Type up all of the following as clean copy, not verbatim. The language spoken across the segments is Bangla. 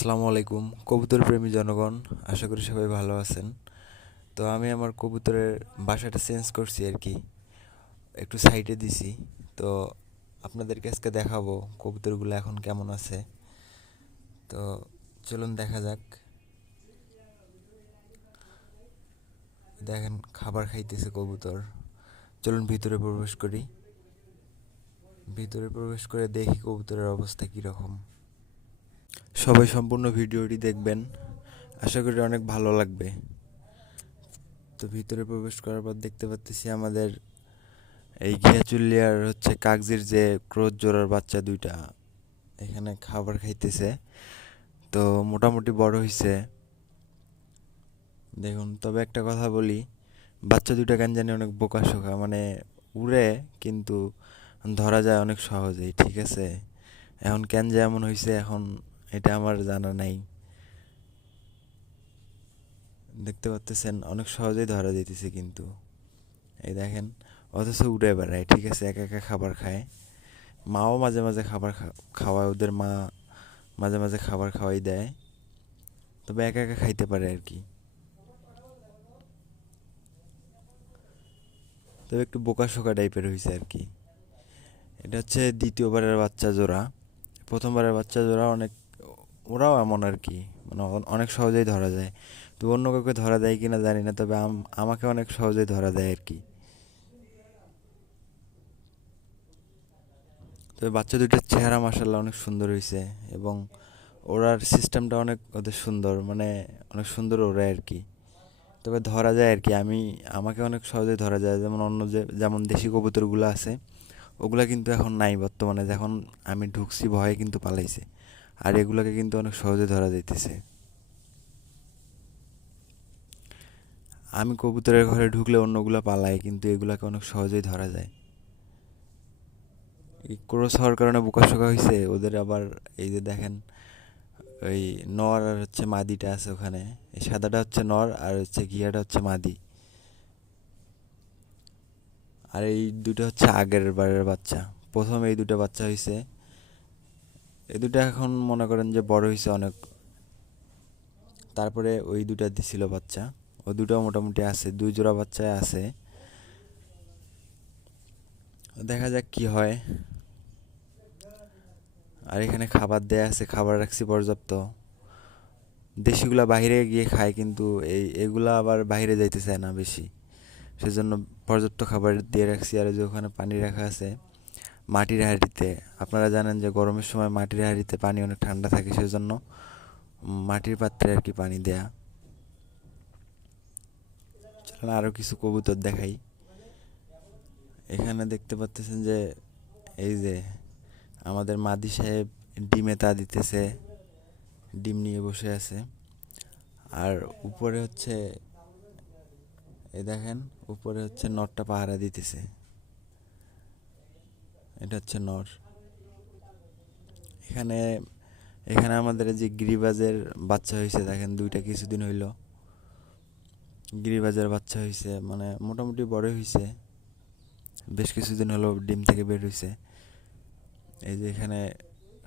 আসসালামু আলাইকুম কবুতর প্রেমী জনগণ, আশা করি সবাই ভালো আছেন। তো আমি আমার কবুতরের বাসাটা চেঞ্জ করছি আর কি, একটু সাইডে দিছি। তো আপনাদেরকে আজকে দেখাবো কবুতরগুলো এখন কেমন আছে। তো চলুন দেখা যাক। দেখেন খাবার খাইতেছে কবুতর। চলুন ভিতরে প্রবেশ করি। ভিতরে প্রবেশ করে দেখি কবুতরের অবস্থা কীরকম। সবাই সম্পূর্ণ ভিডিওটি দেখবেন, আশা করি অনেক ভালো লাগবে। তো ভিতরে প্রবেশ করার পর দেখতে পাচ্ছি আমাদের এই ঘিয়াচুল্লিয়ার কাগজির যে ক্রোচ জোড়ার বাচ্চা দুইটা এখানে খাবার খাইতেছে। তো মোটামুটি বড় হইছে দেখুন। তবে একটা কথা বলি, বাচ্চা দুইটা কেন জানি অনেক বোকাশোকা, মানে উড়ে কিন্তু ধরা যায় অনেক সহজেই, ঠিক আছে। এখন কেন যে এমন হয়েছে এখন এটা আমার জানা নাই। দেখতে পাচ্ছেন অনেক সহজেই ধরা দিতেছে কিন্তু, এই দেখেন, অথচ উড়ে বেড়ায়, ঠিক আছে, একা একা খাবার খায়। মাও মাঝে মাঝে খাবার খাওয়ায়, ওদের মা মাঝে মাঝে খাবার খাওয়াই দেয়, তবে একা একা খাইতে পারে আর কি। তবে একটু বোকাশোকা টাইপের হয়েছে আর কি। এটা হচ্ছে দ্বিতীয়বারের বাচ্চা জোড়া। প্রথমবারের বাচ্চা জোড়া অনেক, ওরাও এমন আর কি, মানে অনেক সহজেই ধরা যায়। তো অন্য কাউকে ধরা দেয় কিনা জানি না, তবে আমাকে অনেক সহজেই ধরা দেয় আর কি। তবে বাচ্চা দুইটার চেহারা মাশাআল্লাহ অনেক সুন্দর হয়েছে, এবং ওড়ার সিস্টেমটা অনেক ওদের সুন্দর, মানে অনেক সুন্দর ওড়ায় আর কি। তবে ধরা যায় আর কি, আমাকে অনেক সহজে ধরা যায়। যেমন যেমন দেশি কবুতরগুলো আছে, ওগুলা কিন্তু এখন নাই বর্তমানে, যখন আমি ঢুকছি ভয়ে কিন্তু পালাইছে। আর এগুলাকে কিন্তু অনেক সহজে ধরা যাইতেছে। আমি কবুতরের ঘরে ঢুকলে অন্যগুলা পালাই, কিন্তু এগুলাকে অনেক সহজেই ধরা যায়। এই ক্রস হওয়ার কারণে বোকাশোকা হয়েছে ওদের। আবার এই যে দেখেন, ওই নর আর মাদিটা আছে ওখানে। এই সাদাটা হচ্ছে নর, আর ঘিয়াটা হচ্ছে মাদি। আর এই দুটো হচ্ছে আগের বারের বাচ্চা। প্রথম এই দুটো বাচ্চা হয়েছে, এই দুটো এখন মনে করেন যে বড় হয়েছে অনেক। তারপরে ওই দুটা দিছিল বাচ্চা, ওই দুটো মোটামুটি আছে, দুই জোড়া বাচ্চায় আছে। দেখা যাক কি হয়। আর এখানে খাবার দেয়া আছে, খাবার রাখছি পর্যাপ্ত। দেশিগুলা বাইরে গিয়ে খায়, কিন্তু এগুলা আবার বাইরে যাইতে চায় না বেশি, সেজন্য পর্যাপ্ত খাবার দিয়ে রাখছি। আর যে ওখানে পানি রাখা আছে মাটির হাঁড়িতে। আপনারা জানেন যে গরমের সময় মাটির হাঁড়িতে পানি অনেক ঠান্ডা থাকে, সেজন্য মাটির পাত্রে আর কি পানি দেয়া। চলেন আরও কিছু কবুতর দেখাই। এখানে দেখতে পাচ্ছেন যে এই যে আমাদের মাদি সাহেব ডিমে তা দিতেছে, ডিম নিয়ে বসে আছে। আর উপরে এই দেখেন, উপরে নরটা পাহারা দিতেছে। এটা হচ্ছে নর। এখানে এখানে আমাদের যে গিরিবাজের বাচ্চা হয়েছে, দেখেন দুইটা কিছুদিন হইল গিরিবাজের বাচ্চা হয়েছে, মানে মোটামুটি বড় হয়েছে, বেশ কিছুদিন হলো ডিম থেকে বের হয়েছে। এই যে এখানে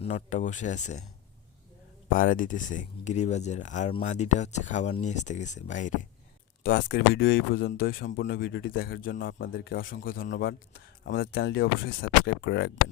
নটটা বসে আছে, পাহারা দিতেছে গিরিবাজের, আর মাদিটা খাবার নিয়ে আসতে গেছে বাইরে। তো আজকের ভিডিও এই পর্যন্তই। সম্পূর্ণ ভিডিওটি দেখার জন্য আপনাদেরকে অসংখ্য ধন্যবাদ। আমাদের চ্যানেলটি অবশ্যই সাবস্ক্রাইব করে রাখবেন।